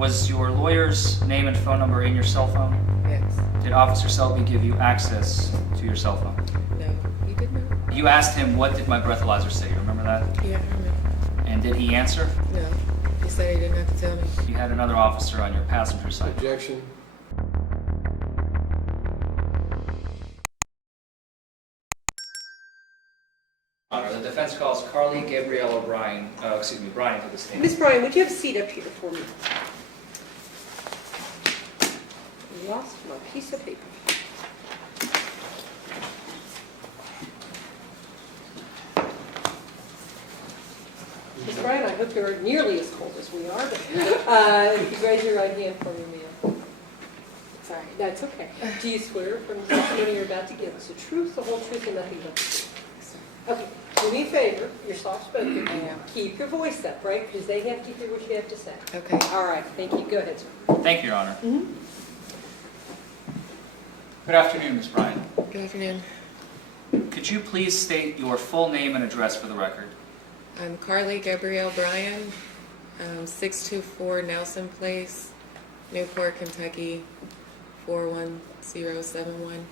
Was your lawyer's name and phone number in your cell phone? Yes. Did Officer Selby give you access to your cell phone? No, he did not. You asked him, what did my breathalyzer say? You remember that? Yeah, I remember. And did he answer? No, he said he didn't have to tell me. You had another officer on your passenger side. Objection. Honor, the defense calls Carly Gabrielle O'Brien, Brian to the stand. Miss Bryan, would you have a seat up here for me? I lost my piece of paper. Miss Bryan, I hope you're nearly as cold as we are, but if you raise your right hand for me, ma'am. Sorry, that's okay. Do you swear from the testimony you're about to give us the truth, the whole truth, and nothing but the truth? Okay, do me a favor, you're soft-spoken. I am. Keep your voice up, right? Because they have to hear what you have to say. Okay. All right, thank you. Go ahead, sir. Thank you, Your Honor. Mhm. Good afternoon, Ms. Bryan. Good afternoon. Could you please state your full name and address for the record? I'm Carly Gabrielle Bryan, 624 Nelson Place, Newport, Kentucky, 41071.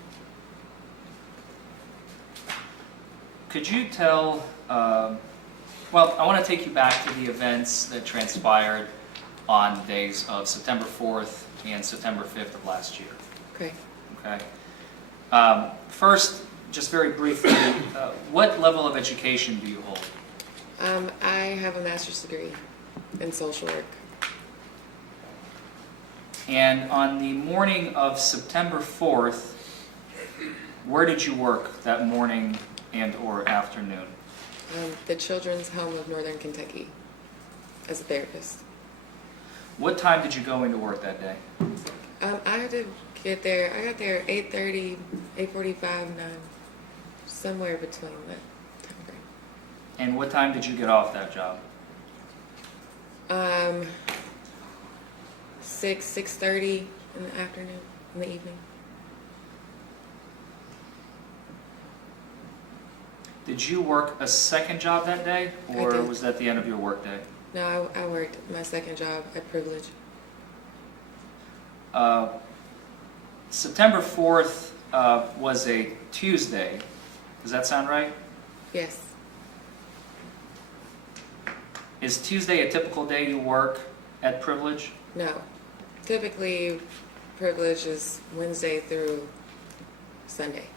Could you tell, well, I want to take you back to the events that transpired on the days of September 4th and September 5th of last year. Okay. Okay. First, just very briefly, what level of education do you hold? I have a master's degree in social work. And on the morning of September 4th, where did you work that morning and or afternoon? The Children's Home of Northern Kentucky as a therapist. What time did you go into work that day? I had to get there. I got there 8:30, 8:45, 9, somewhere between that time frame. And what time did you get off that job? 6:30 in the afternoon, in the evening. Did you work a second job that day, or I did. was that the end of your work day? No, I worked my second job at Privilege. September 4th was a Tuesday. Does that sound right? Yes. Is Tuesday a typical day you work at Privilege? No. Typically, Privilege is Wednesday through Sunday.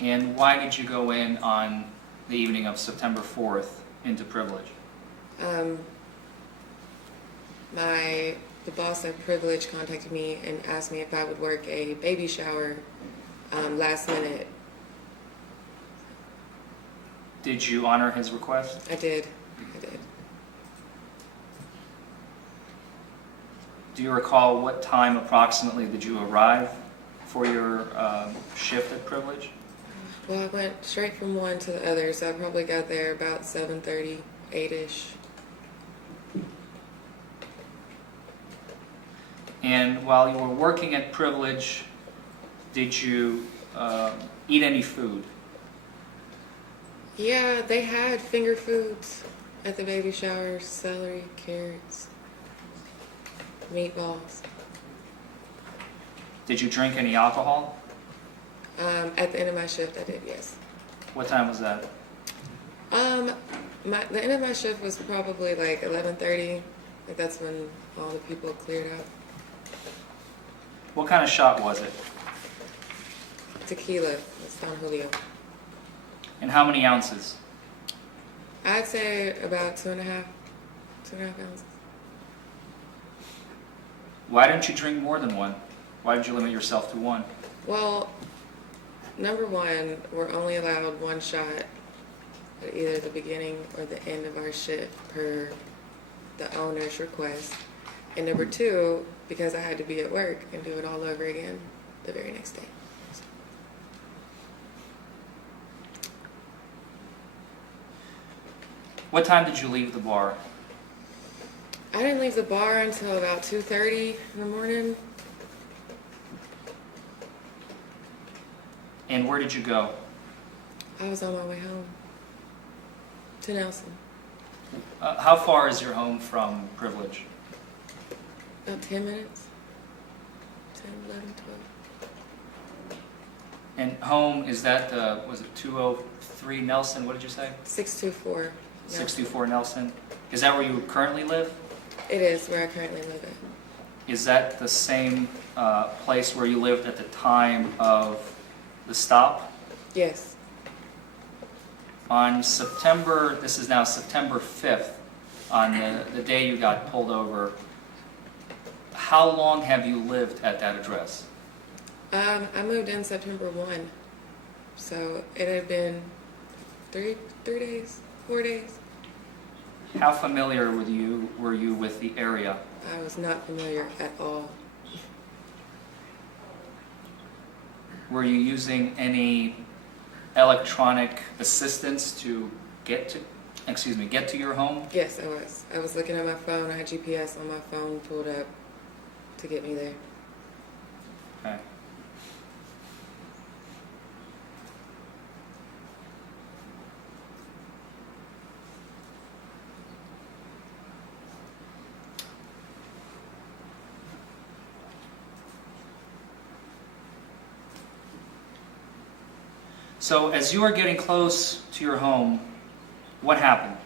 And why did you go in on the evening of September 4th into Privilege? The boss at Privilege contacted me and asked me if I would work a baby shower last minute. Did you honor his request? I did. Do you recall what time approximately did you arrive for your shift at Privilege? Well, I went straight from one to the other, so I probably got there about 7:30, 8-ish. And while you were working at Privilege, did you eat any food? Yeah, they had finger foods at the baby shower: celery, carrots, meatballs. Did you drink any alcohol? At the end of my shift, I did, yes. What time was that? The end of my shift was probably like 11:30. Like that's when all the people cleared out. What kind of shot was it? Tequila, it's Don Julio. And how many ounces? I'd say about 2.5 ounces. Why didn't you drink more than one? Why did you limit yourself to one? Well, number one, we're only allowed one shot at either the beginning or the end of our shift per the owner's request. And number two, because I had to be at work and do it all over again the very next day. What time did you leave the bar? I didn't leave the bar until about 2:30 in the morning. And where did you go? I was on my way home to Nelson. How far is your home from Privilege? About 10 minutes. 10, 11, 12. And home, is that, was it 203 Nelson? What did you say? 624. Nelson. 624 Nelson. Is that where you currently live? It is where I currently live at. Is that the same place where you lived at the time of the stop? Yes. On September, this is now September 5th, on the day you got pulled over, how long have you lived at that address? I moved in September 1. So it had been 3 days, 4 days. How familiar were you with the area? I was not familiar at all. Were you using any electronic assistance to get to your home? Yes, I was. I was looking at my phone. I had GPS on my phone pulled up to get me there. Okay. So as you were getting close to your home, what happened?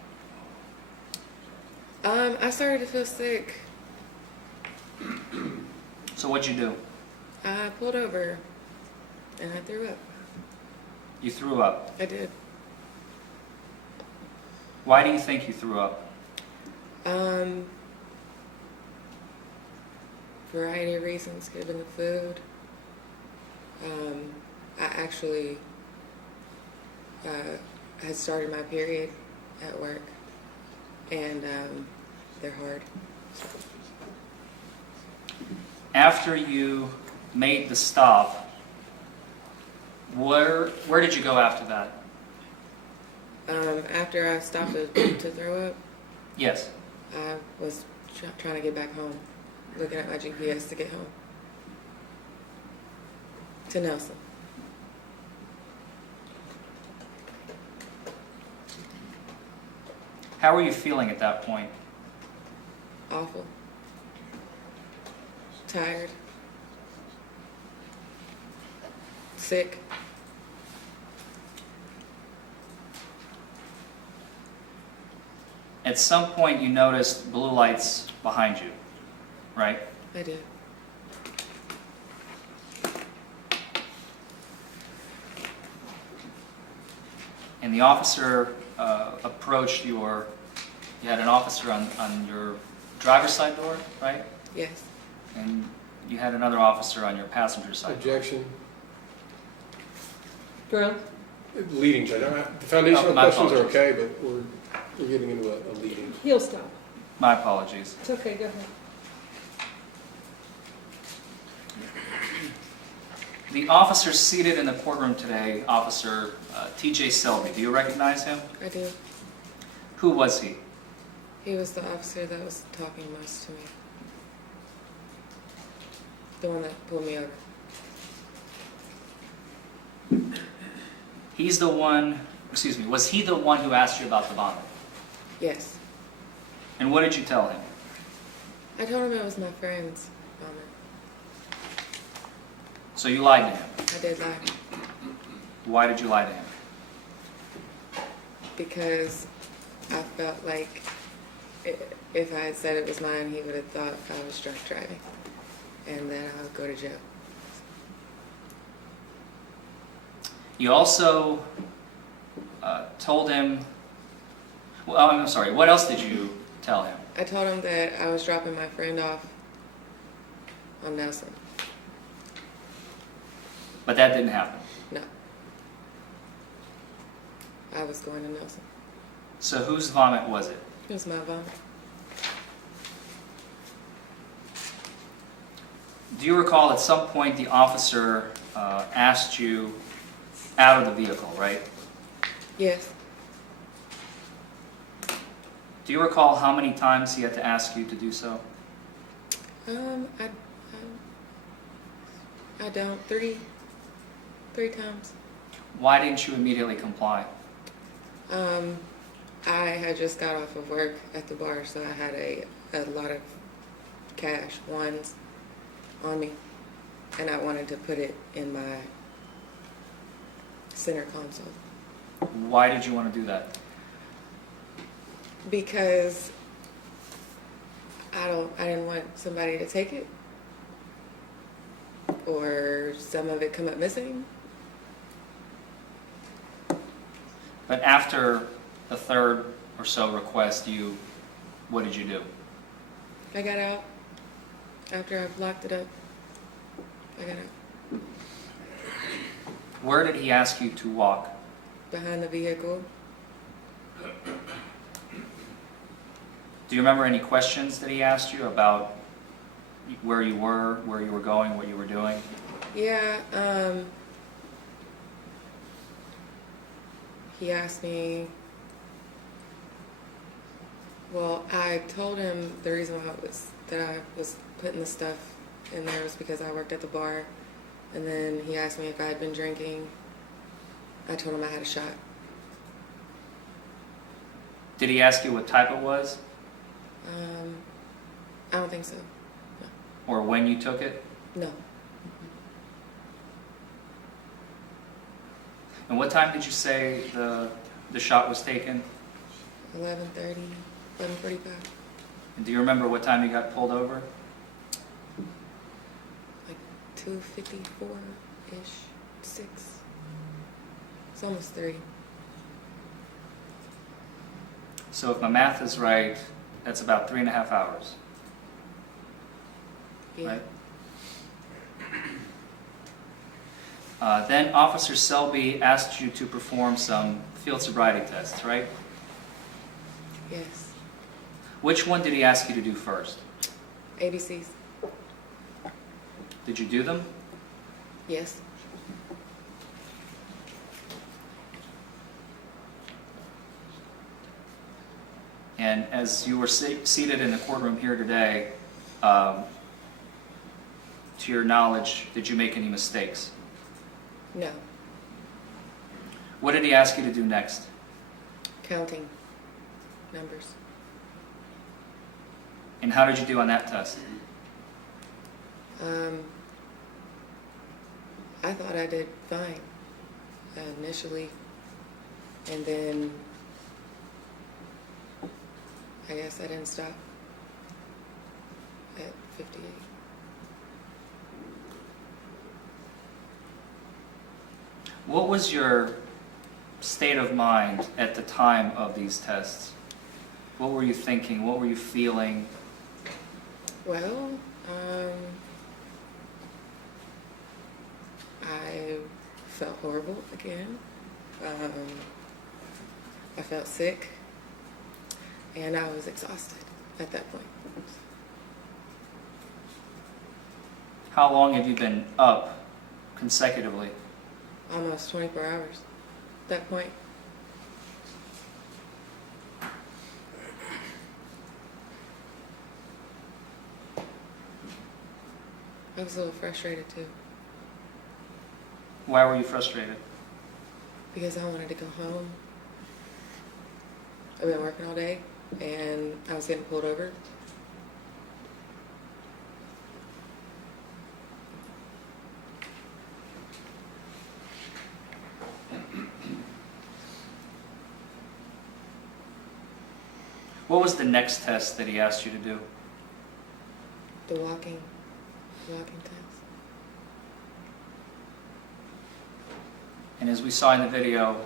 I started to feel sick. So what'd you do? I pulled over and I threw up. You threw up. I did. Why do you think you threw up? Variety of reasons, could have been the food. I actually had started my period at work, and they're hard. After you made the stop, where did you go after that? After I stopped to throw up, Yes. I was trying to get back home, looking at my GPS to get home. To Nelson. How were you feeling at that point? Awful. Tired. Sick. At some point you noticed blue lights behind you, right? I did. And the officer approached you had an officer on your driver's side door, right? Yes. And you had another officer on your passenger side door. Objection. Brown? Leading, Judge. The foundational Oh, my questions are apologies. okay, but we're getting into a leading. He'll stop. My apologies. It's okay, go ahead. The officer seated in the courtroom today, Officer T.J. Selby, do you recognize him? I do. Who was he? He was the officer that was talking most to me. The one that pulled me over. He's the one, was he the one who asked you about the vomit? Yes. And what did you tell him? I told him it was my friend's vomit. So you lied to him. I did lie. Why did you lie to him? Because I felt like if I had said it was mine, he would have thought I was drunk driving. And then I would go to jail. You also told him, well, I'm sorry, what else did you tell him? I told him that I was dropping my friend off on Nelson. But that didn't happen. No. I was going to Nelson. So whose vomit was it? It was my vomit. Do you recall at some point the officer asked you out of the vehicle, right? Yes. Do you recall how many times he had to ask you to do so? I don't. Three times. Why didn't you immediately comply? I had just got off of work at the bar, so I had a lot of cash, ones, on me. And I wanted to put it in my center console. Why did you want to do that? Because I didn't want somebody to take it. Or some of it come up missing. But after the third or so request, what did you do? I got out. After I locked it up, I got out. Where did he ask you to walk? Behind the vehicle. Do you remember any questions that he asked you about where you were going, what you were doing? Yeah, he asked me, well, I told him the reason why I was putting the stuff in there was because I worked at the bar. And then he asked me if I had been drinking. I told him I had a shot. Did he ask you what type it was? I don't think so. Or when you took it? No. And what time did you say the shot was taken? 11:30, 11:45. And do you remember what time you got pulled over? Like 2:54-ish, 6. It's almost 3. So if my math is right, that's about 3.5 hours, Yeah. right? Then Officer Selby asked you to perform some field sobriety tests, right? Yes. Which one did he ask you to do first? ABCs. Did you do them? Yes. And as you were seated in the courtroom here today, to your knowledge, did you make any mistakes? No. What did he ask you to do next? Counting numbers. And how did you do on that test? I thought I did fine initially, and then I guess I didn't stop at 58. What was your state of mind at the time of these tests? What were you thinking? What were you feeling? Well, I felt horrible again. I felt sick, and I was exhausted at that point. How long have you been up consecutively? Almost 24 hours at that point. I was a little frustrated too, Why were you frustrated? because I wanted to go home. I've been working all day, and I was getting pulled over. What was the next test that he asked you to do? The walking test. And as we saw in the video,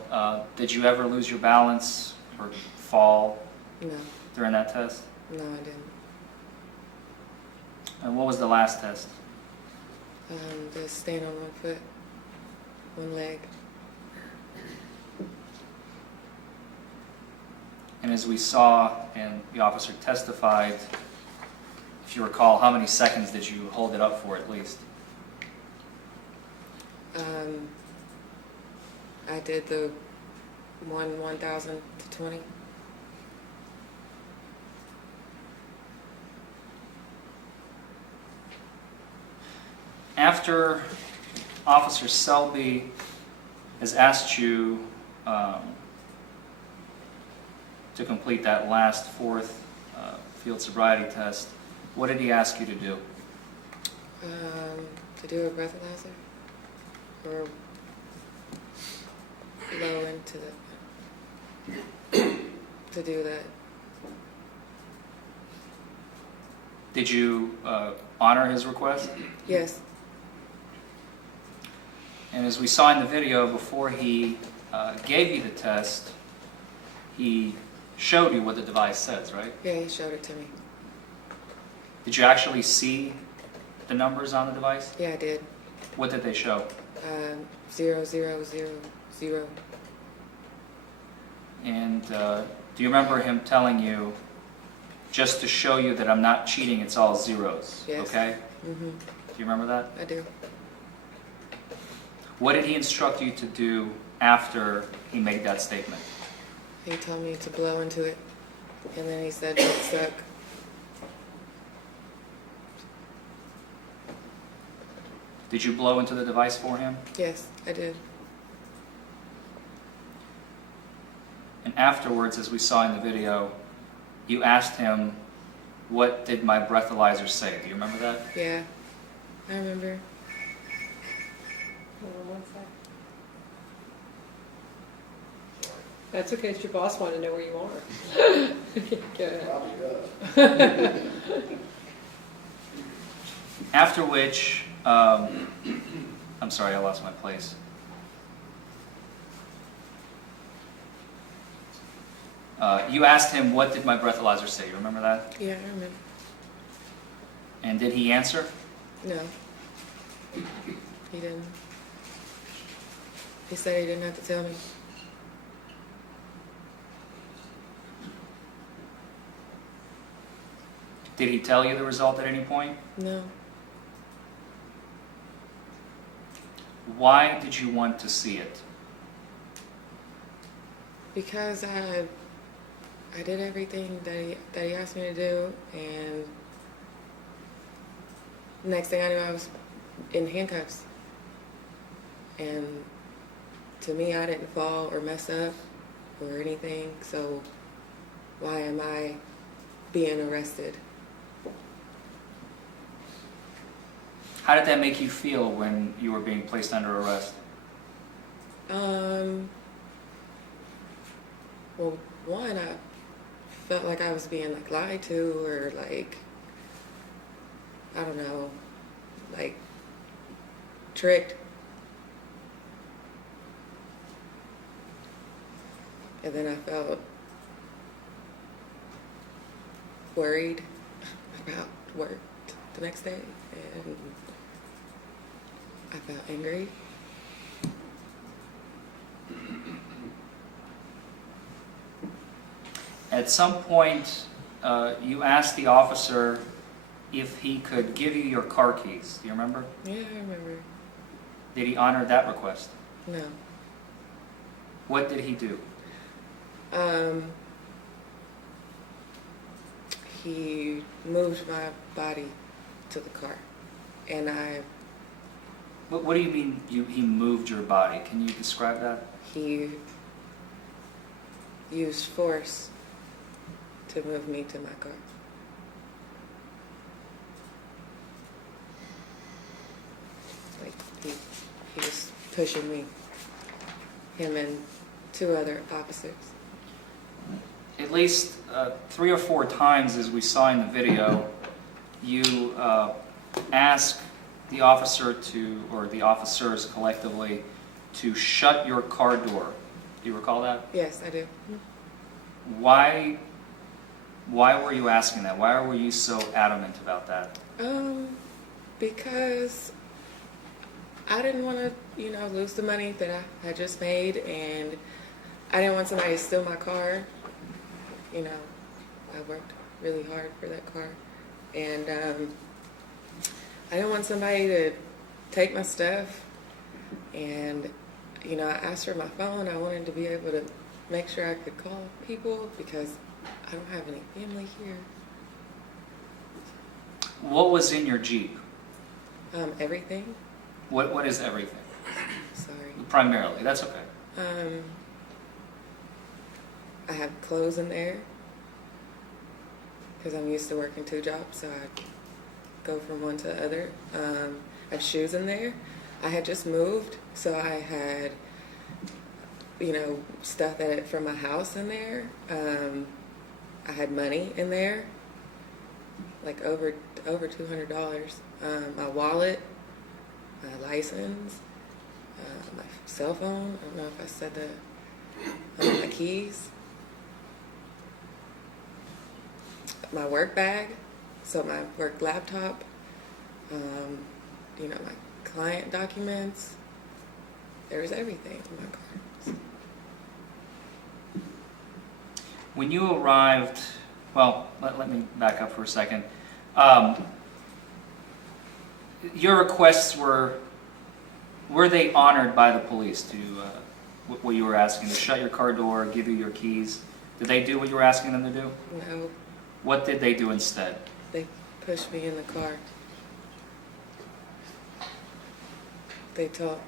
did you ever lose your balance or fall No, during that test? no, I didn't. And what was the last test? The stand on one foot, one leg. And as we saw and the officer testified, if you recall, how many seconds did you hold it up for at least? I did the 1,000 to 20. After Officer Selby has asked you to complete that last fourth field sobriety test, what did he ask you to do? To do a breathalyzer or blow into the to do that. Did you honor his request? Yes. And as we saw in the video, before he gave you the test, he showed you what the device says, right? Yeah, he showed it to me. Did you actually see the numbers on the device? Yeah, I did. What did they show? 0, 0, 0, 0. And do you remember him telling you, just to show you that I'm not cheating, it's all zeros, Yes. okay? Mm-hmm. Do you remember that? I do. What did he instruct you to do after he made that statement? He told me to blow into it, and then he said don't suck. Did you blow into the device for him? Yes, I did. And afterwards, as we saw in the video, you asked him, what did my breathalyzer say? Do you remember that? Yeah, I remember. Hold on one sec. That's okay, it's your boss wanting to know where you are. Go ahead. After which, I'm sorry, I lost my place. You asked him, what did my breathalyzer say? You remember that? Yeah, I remember. And did he answer? No, he didn't. He said he didn't have to tell me. Did he tell you the result at any point? No, Why did you want to see it? because I did everything that he asked me to do, and next thing I knew, I was in handcuffs. And to me, I didn't fall or mess up or anything, so why am I being arrested? How did that make you feel when you were being placed under arrest? Well, one, I felt like I was being like lied to, or like, I don't know, like tricked. And then I felt worried about work the next day, and I felt angry. At some point, you asked the officer if he could give you your car keys. Do you remember? Yeah, I remember. Did he honor that request? No. What did he do? He moved my body to the car, and What do you mean he moved your body? Can you describe that? he used force to move me to my car. Like he was pushing me, him and two other officers. At least 3 or 4 times, as we saw in the video, you ask the officer to, or the officers collectively, to shut your car door. Do you recall that? Yes, I do. Why were you asking that? Why were you so adamant about that? Because I didn't want to, lose the money that I had just made, and I didn't want somebody to steal my car. I worked really hard for that car, and I didn't want somebody to take my stuff. And I asked for my phone. I wanted to be able to make sure I could call people because I don't have any family here. What was in your Jeep? Everything. What is everything? Sorry. Primarily, that's okay. I have clothes in there because I'm used to working 2 jobs, so I go from one to the other. I had shoes in there. I had just moved, so I had, stuff from my house in there. I had money in there, like over $200. My wallet, my license, my cell phone. I don't know if I said that. My keys, my work bag, so my work laptop, my client documents. There was everything in my car. When you arrived, well, let me back up for a second. Your requests were they honored by the police to what you were asking, to shut your car door, give you your keys? Did they do what you were asking them to do? No, What did they do instead? they pushed me in the car. They told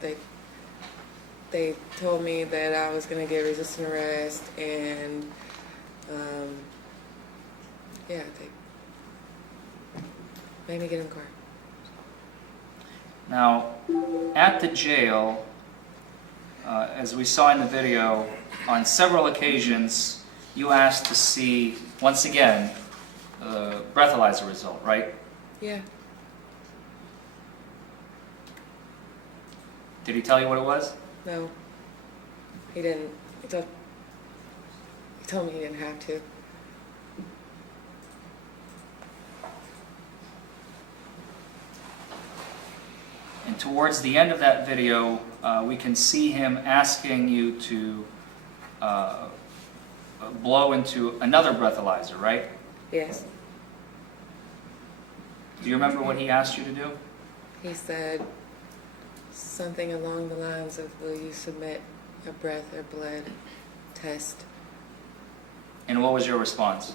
me that I was going to get resistant arrest, and they made me get in the car. Now, at the jail, as we saw in the video, on several occasions, you asked to see, once again, the breathalyzer result, right? Yeah, Did he tell you what it was? no, he didn't. He told me he didn't have to. And towards the end of that video, we can see him asking you to blow into another breathalyzer, right? Yes. Do you remember what he asked you to do? He said something along the lines of, will you submit a breath or blood test? And what was your response?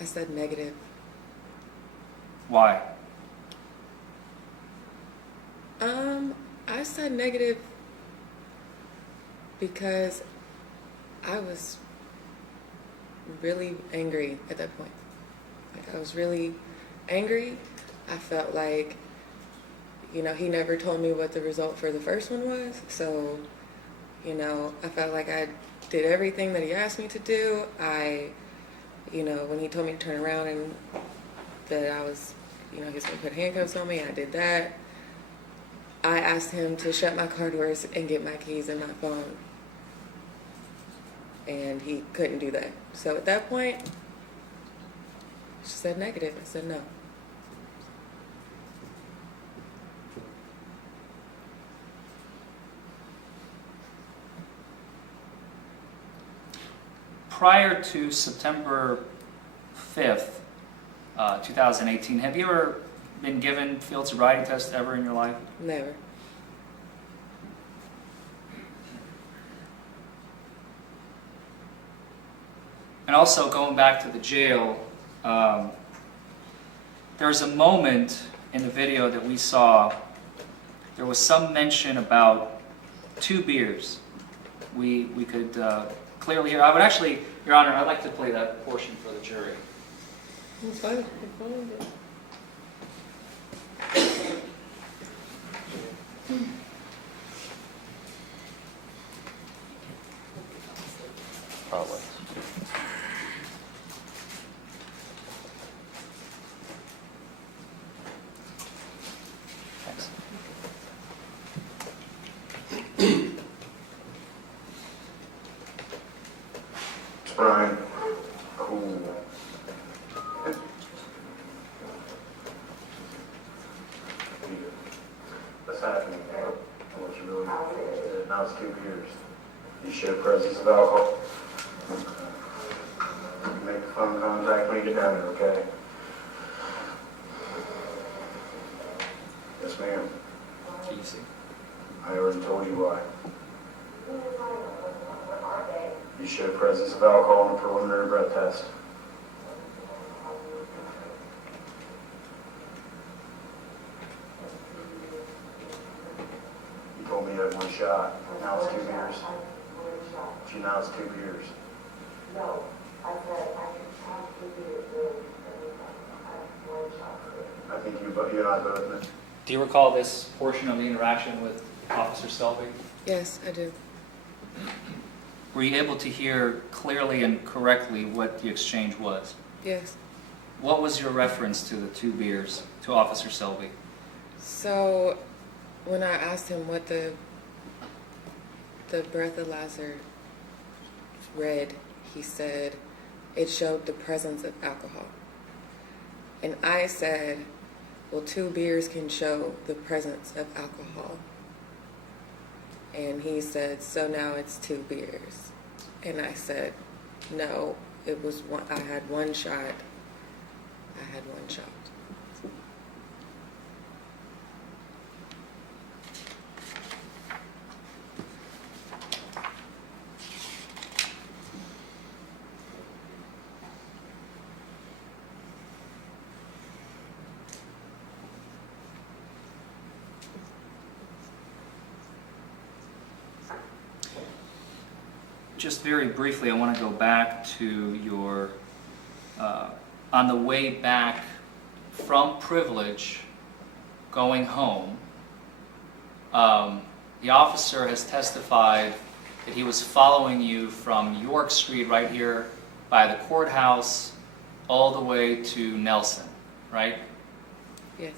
I said negative. Why? I said negative because I was really angry at that point. Like, I was really angry. I felt like, he never told me what the result for the first one was. So, I felt like I did everything that he asked me to do. When he told me to turn around and that I was, he was going to put handcuffs on me, I did that. I asked him to shut my car doors and get my keys and my phone. And he couldn't do that. So at that point, she said negative. I said no. Prior to September 5th, 2018, have you ever been given field sobriety tests ever in your life? Never. And also, going back to the jail, there's a moment in the video that we saw, there was some mention about 2 beers. We could clearly hear. I would actually, Your Honor, I'd like to play that portion for the jury. It's fine. It's fine. Probably. Thanks. Brian, cool. What's happening? What's really now it's 2 beers. You show presence of alcohol. Make phone contact when you get down there, okay? Yes, ma'am. Easy. I already told you why. You show presence of alcohol in a preliminary breath test. You told me you had 1 shot. Now it's 2 beers. Now it's 2 beers. No, I said I can absolutely do anything. I have one shot for it. I think you and I both know. Do you recall this portion of the interaction with Officer Selby? Yes, I do. Were you able to hear clearly and correctly what the exchange was? Yes. What was your reference to the 2 beers to Officer Selby? So when I asked him what the breathalyzer read, he said it showed the presence of alcohol. And I said, well, 2 beers can show the presence of alcohol. And he said, so now it's 2 beers. And I said, no, it was one. I had one shot. I had one shot. Just very briefly, I want to go back to your, on the way back from Privilege, going home, the officer has testified that he was following you from York Street right here by the courthouse all the way to Nelson, right? Yes.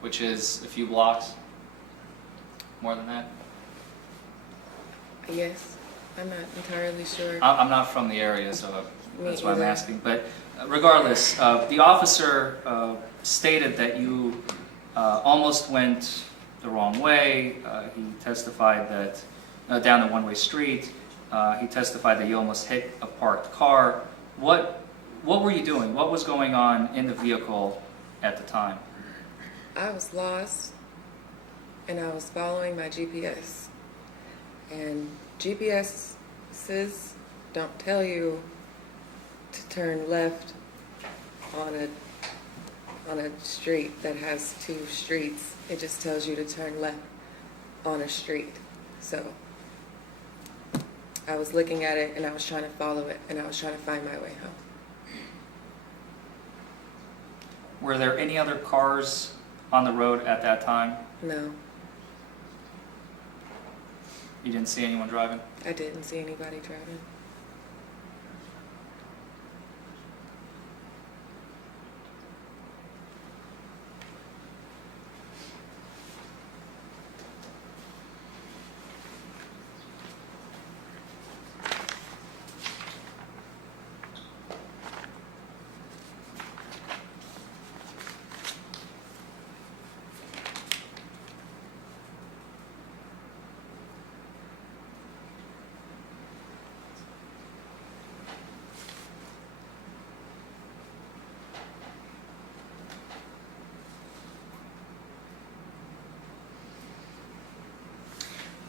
Which is a few blocks? More than that? Yes. I'm not entirely sure. I'm not from the area, so Me that's why I'm either. asking. But regardless, the officer stated that you almost went the wrong way. He testified that down a one-way street. He testified that you almost hit a parked car. What were you doing? What was going on in the vehicle at the time? I was lost, and I was following my GPS. And GPSs don't tell you to turn left on a street that has 2 streets. It just tells you to turn left on a street. So I was looking at it, and I was trying to follow it, and I was trying to find my way home. Were there any other cars on the road at that time? No, You didn't see anyone driving? I didn't see anybody driving.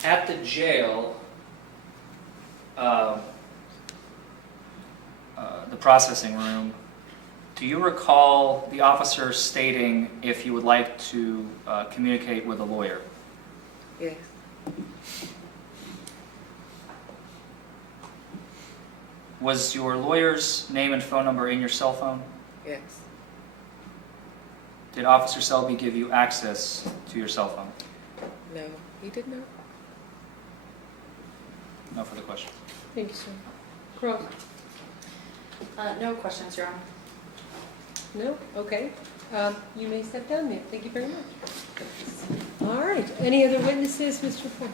At the jail, the processing room, do you recall the officer stating if you would like to communicate with a lawyer? Yes. Was your lawyer's name and phone number in your cell phone? Yes. Did Officer Selby give you access to your cell phone? No, he did not. No further questions. Thank you, sir. Cross? No questions, Your Honor. No? Okay. You may step down, ma'am. Thank you very much. All right. Any other witnesses, Mr. Forman?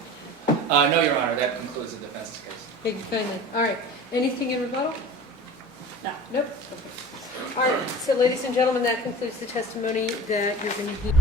No, Your Honor, that concludes the defense's case. Thank you kindly. All right. Anything in rebuttal? No. Nope. Okay. All right. So, ladies and gentlemen, that concludes the testimony that you're going to hear.